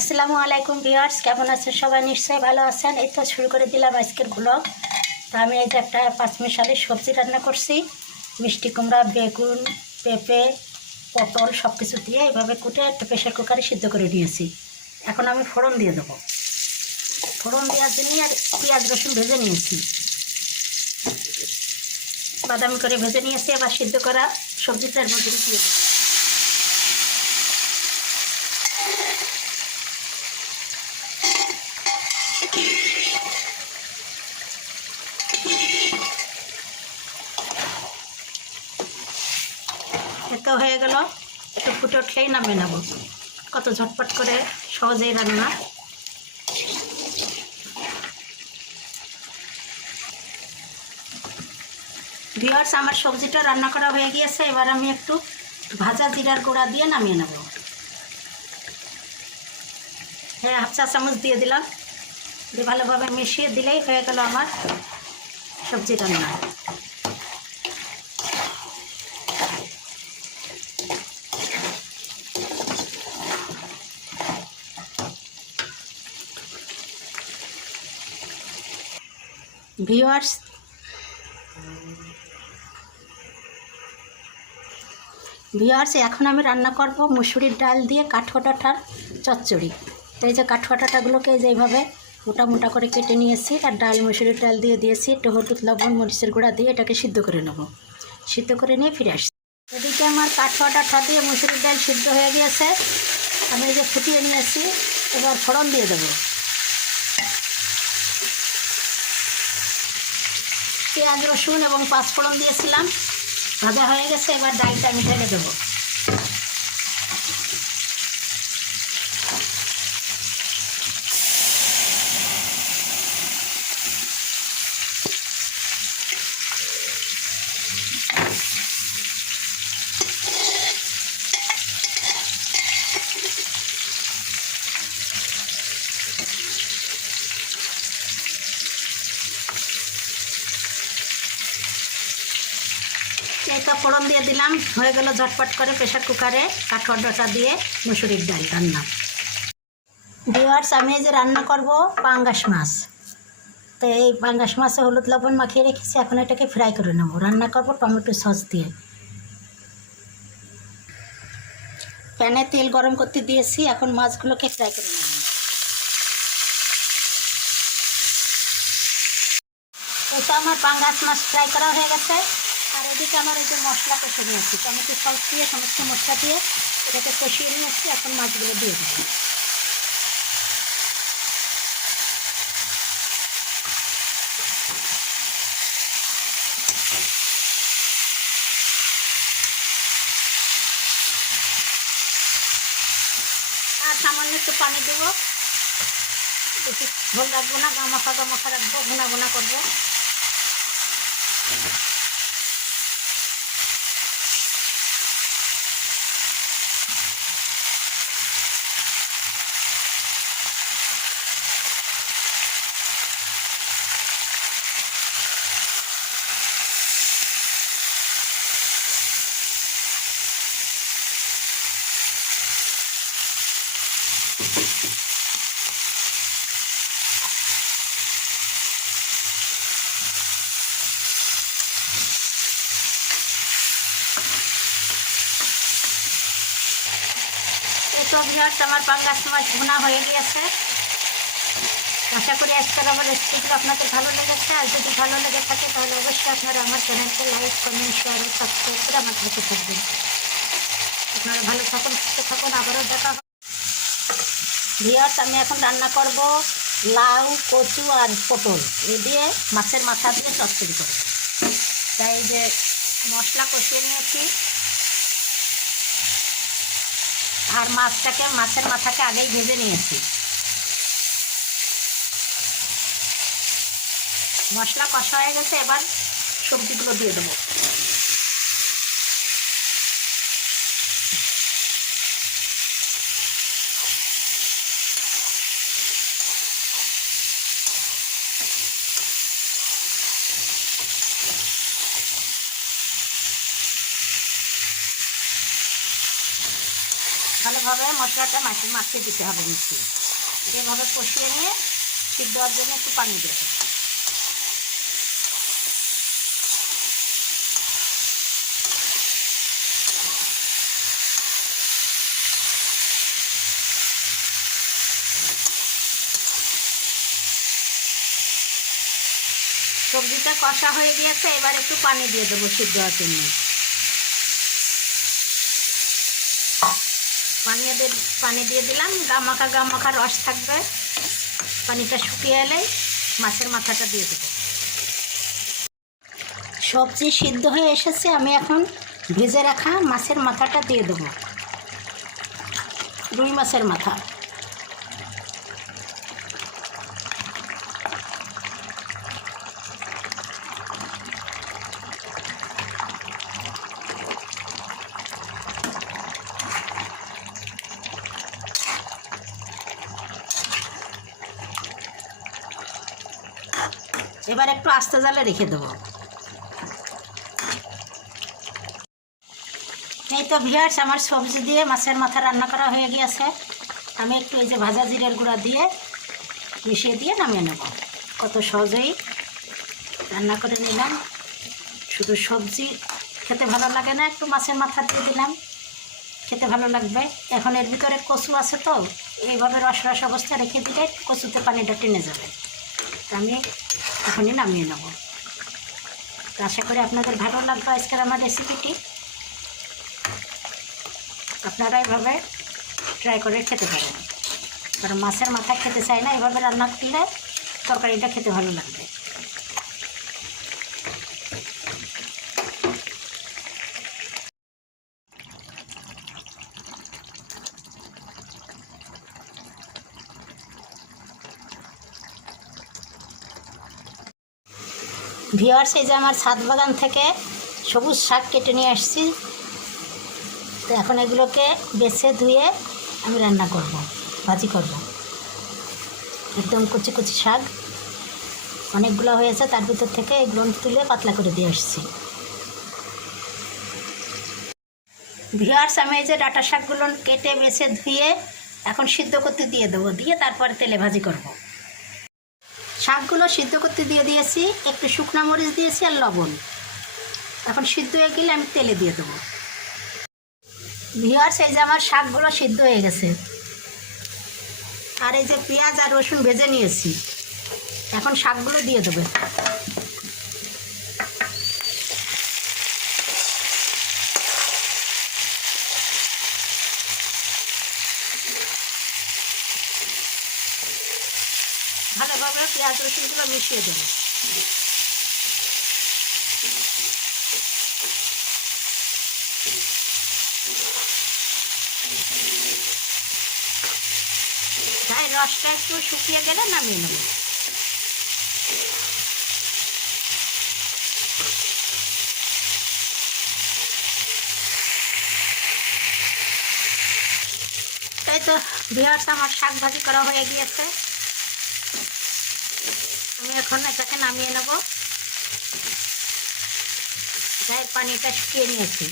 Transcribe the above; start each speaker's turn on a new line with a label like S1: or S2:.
S1: আসসালামু আলাইকুম ভিউয়ার্স, কেমন আছেন সবাই? নিশ্চয়ই ভালো আছেন। এই তো শুরু করে দিলাম আজকের ব্লগ তো আমি এই যে একটা পাঁচমিশালি সবজি রান্না করছি। মিষ্টি কুমড়া, বেগুন, পেঁপে, পটল সব কিছু দিয়ে এইভাবে কুটে একটা প্রেশার কুকারে সিদ্ধ করে নিয়েছি। এখন আমি ফোড়ন দিয়ে দেবো। ফোড়ন দেওয়ার জন্য আর পেঁয়াজ, রসুন ভেজে নিয়েছি। বাদামি করে ভেজে নিয়েছি। এবার সিদ্ধ করা সবজিটার মধ্যে দিয়ে দেবো। এত হয়ে গেল। একটু ফুটে উঠলেই নামিয়ে নেব। কত ঝটপট করে সহজেই রান্না। ভিওয়ার্স আমার সবজিটা রান্না করা হয়ে গিয়েছে। এবার আমি একটু ভাজা জিরার গুঁড়া দিয়ে নামিয়ে নেব। হ্যাঁ হাফ চা চামচ দিয়ে দিলাম। দিয়ে ভালোভাবে মিশিয়ে দিলেই হয়ে গেল আমার সবজি রান্না। ভিউয়ার্স ভিউয়ার্স, এখন আমি রান্না করব মুসুরির ডাল দিয়ে কাঠকোটাটার চচ্চড়ি। তো এই যে কাঠকোটাটাগুলোকে যেইভাবে মোটা মোটা করে কেটে নিয়েছি, আর ডাল মুসুরির ডাল দিয়ে দিয়েছি, একটু হলুদ, লবণ, মরিচের গুঁড়া দিয়ে এটাকে সিদ্ধ করে নেব। সিদ্ধ করে নিয়ে ফিরে আসছি। এদিকে আমার কাঠকোটাটা দিয়ে মুসুরির ডাল সিদ্ধ হয়ে গিয়েছে। আমি এই যে ফুটিয়ে নিয়েছি, এবার ফোড়ন দিয়ে দেবো। পেঁয়াজ রসুন এবং পাঁচফোড়ন দিয়েছিলাম। ভাজা হয়ে গেছে এবার ডালটা আমি ঢেলে দেবো। এটা ফোড়ন দিয়ে দিলাম। হয়ে গেল ঝটপট করে প্রেশার কুকারে কাঠকডটা দিয়ে মুসুরির ডাল রান্না। ভিওয়ার্স আমি যে রান্না করব পাঙ্গাস মাছ। তো এই পাঙ্গাস মাছে হলুদ লবণ মাখিয়ে রেখেছি, এখন এটাকে ফ্রাই করে নেব। রান্না করব টমেটো সস দিয়ে। প্যানে তেল গরম করতে দিয়েছি, এখন মাছগুলোকে ফ্রাই করে নেব। এটা আমার পাঙ্গাস মাছ ফ্রাই করা হয়ে গেছে। আর এদিকে আমার এই যে মশলা কষে নিয়েছি, টমেটো সস দিয়ে, সমস্ত মশলা দিয়ে এটাকে কষিয়ে নিয়েছি, এখন মাছগুলো দিয়ে দেবো। আর সামান্য একটু পানি দেবো। ঝোল রাখব না গামাখা গামাখা রাখব, ভুনা ভুনা করব। তো বিরাট আমার পাঙ্গাস মাছ ভুনা হয়ে গিয়েছে। আশা করি আজকের আমার রেসিপিগুলো আপনাদের ভালো লেগেছে। আর যদি ভালো লেগে থাকে তাহলে অবশ্যই আপনারা আমার চ্যানেলকে লাইক কমেন্ট শেয়ার সাবস্ক্রাইব করে আমার পাশে থাকবেন। আপনারা ভালো থাকুন, সুস্থ থাকুন, আবারও দেখা হবে। ভিয়ার্স আমি এখন রান্না করব লাউ, কচু আর পটল। এই দিয়ে মাছের মাথা দিয়ে চচ্চড়ি করব। তাই যে মশলা কষিয়ে নিয়েছি। আর মাছটাকে, মাছের মাথাকে আগেই ভেজে নিয়েছি। মশলা কষা হয়ে গেছে, এবার সবজিগুলো দিয়ে দেবো। ভালো এভাবে মশলাটা মাছে মাখিয়ে দিতে হবে মিশিয়ে এভাবে কষিয়ে নিয়ে সিদ্ধ হওয়ার জন্য একটু পানি দেবো সবজিটা কষা হয়ে গিয়েছে, এবার একটু পানি দিয়ে দেবো সিদ্ধ হওয়ার জন্য। পানি দিয়ে পানি দিয়ে দিলাম। গামাখা গামাখা রস থাকবে। পানিটা শুকিয়ে এলে মাছের মাথাটা দিয়ে দেবো। সবজি সিদ্ধ হয়ে এসেছে, আমি এখন ভেজে রাখা মাছের মাথাটা দিয়ে দেবো। রুই মাছের মাথা। এবার একটু আস্তে জালে রেখে দেবো। এই তো ভিয়ার্স আমার সবজি দিয়ে মাছের মাথা রান্না করা হয়ে গিয়েছে। আমি একটু এই যে ভাজা জিরের গুঁড়া দিয়ে মিশিয়ে দিয়ে নামিয়ে নেব। কত সহজেই রান্না করে নিলাম। শুধু সবজি খেতে ভালো লাগে না, একটু মাছের মাথা দিয়ে দিলাম। খেতে ভালো লাগবে। এখন এর ভিতরে কচু আছে তো, এইভাবে রস রস অবস্থা রেখে দিলে কচুতে পানিটা টেনে যাবে। আমি এখনই নামিয়ে নেব। তো আশা করি আপনাদের ভালো লাগবে আজকের আমার রেসিপিটি আপনারা এভাবে ট্রাই করে খেতে পারেন। কারণ মাছের মাথা খেতে চাই না, এভাবে রান্না করলে তরকারিটা খেতে ভালো লাগবে। ভিওয়ার্স এই যে আমার ছাদ বাগান থেকে সবুজ শাক কেটে নিয়ে আসছি। তো এখন এগুলোকে বেছে ধুয়ে আমি রান্না করব, ভাজি করব। একদম কুচি কুচি শাক। অনেকগুলো হয়েছে তার ভিতর থেকে এগুলো তুলে পাতলা করে দিয়ে আসছি। ভিওয়ার্স, আমি এই যে ডাটা শাকগুলো কেটে, বেছে ধুয়ে এখন সিদ্ধ করতে দিয়ে দেবো। দিয়ে তারপরে তেলে ভাজি করব। শাকগুলো সিদ্ধ করতে দিয়ে দিয়েছি, একটু শুকনো মরিচ দিয়েছি আর লবণ। এখন সিদ্ধ হয়ে গেলে আমি তেলে দিয়ে দেবো। ভিওয়ার্স এই যে আমার শাকগুলো সিদ্ধ হয়ে গেছে। আর এই যে পেঁয়াজ আর রসুন ভেজে নিয়েছি। এখন শাকগুলো দিয়ে দেবে। ভালোভাবে পেঁয়াজ রসুনগুলো মিশিয়ে দেবো। তাই রসটা একটু শুকিয়ে গেলে নামিয়ে নেব। তাই তো বিহার্স আমার শাক ভাজি করা হয়ে গিয়েছে। আমি এখন এটাকে নামিয়ে নেব। গায়ের পানিটা শুকিয়ে নিয়েছি।